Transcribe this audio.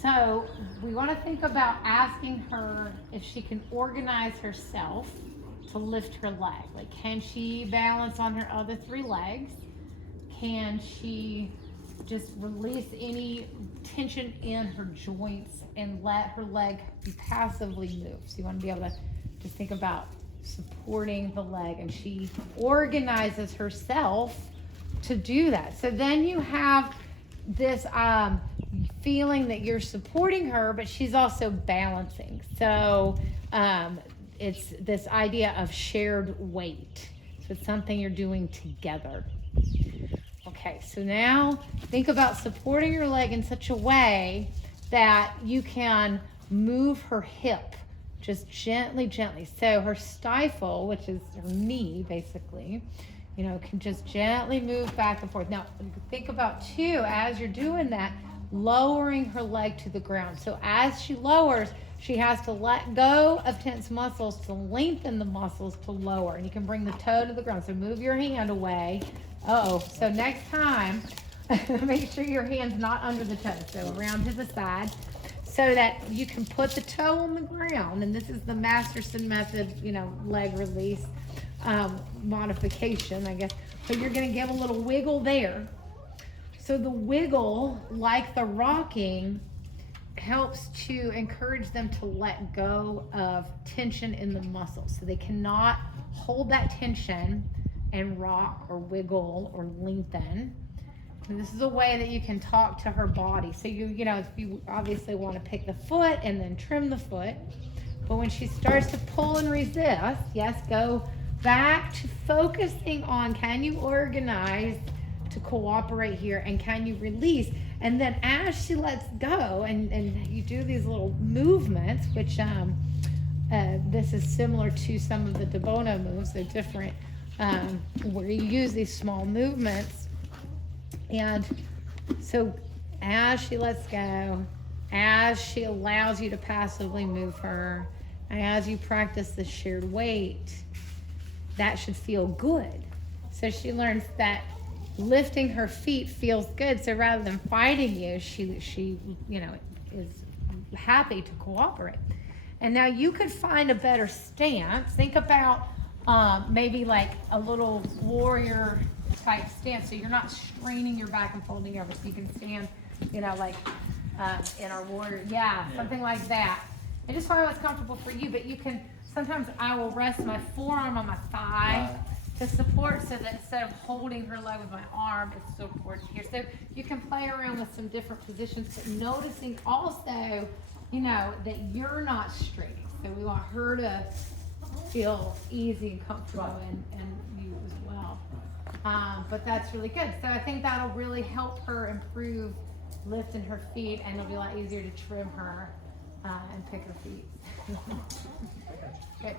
So we want to think about asking her if she can organize herself to lift her leg. Like, can she balance on her other 3 legs? Can she just release any tension in her joints and let her leg be passively moved? So you want to be able to just think about supporting the leg, and she organizes herself to do that. So then you have this feeling that you're supporting her, but she's also balancing. So it's this idea of shared weight. So it's something you're doing together. Okay, so now think about supporting your leg in such a way that you can move her hip just gently, gently. So her stifle, which is her knee basically, can just gently move back and forth. Now, think about too, as you're doing that, lowering her leg to the ground. So as she lowers, she has to let go of tense muscles to lengthen the muscles to lower. And you can bring the toe to the ground. So move your hand away. So next time, make sure your hand's not under the toe. So around to the side, so that you can put the toe on the ground. And this is the Masterson Method, leg release modification, I guess. But you're going to give a little wiggle there. So the wiggle, like the rocking, helps to encourage them to let go of tension in the muscles. So they cannot hold that tension and rock or wiggle or lengthen. And this is a way that you can talk to her body. So if you obviously want to pick the foot and then trim the foot, but when she starts to pull and resist, yes, go back to focusing on, can you organize to cooperate here, and can you release? And then as she lets go and you do these little movements, which this is similar to some of the de Bono moves, they're different, where you use these small movements. And so as she lets go, as she allows you to passively move her, and as you practice the shared weight, that should feel good. So she learns that lifting her feet feels good. So rather than fighting you, she is happy to cooperate. And now you could find a better stance. Think about maybe like a little warrior type stance. So you're not straining your back and folding over. So you can stand, like in our warrior. Yeah, something like that. And just find what's comfortable for you. But you can, sometimes I will rest my forearm on my thigh to support, so that instead of holding her leg with my arm, it's supported here. So you can play around with some different positions, but noticing also, that you're not straight. So we want her to feel easy and comfortable, and you as well. But that's really good. So I think that'll really help her improve lifting her feet, and it'll be a lot easier to trim her and pick her feet. Good.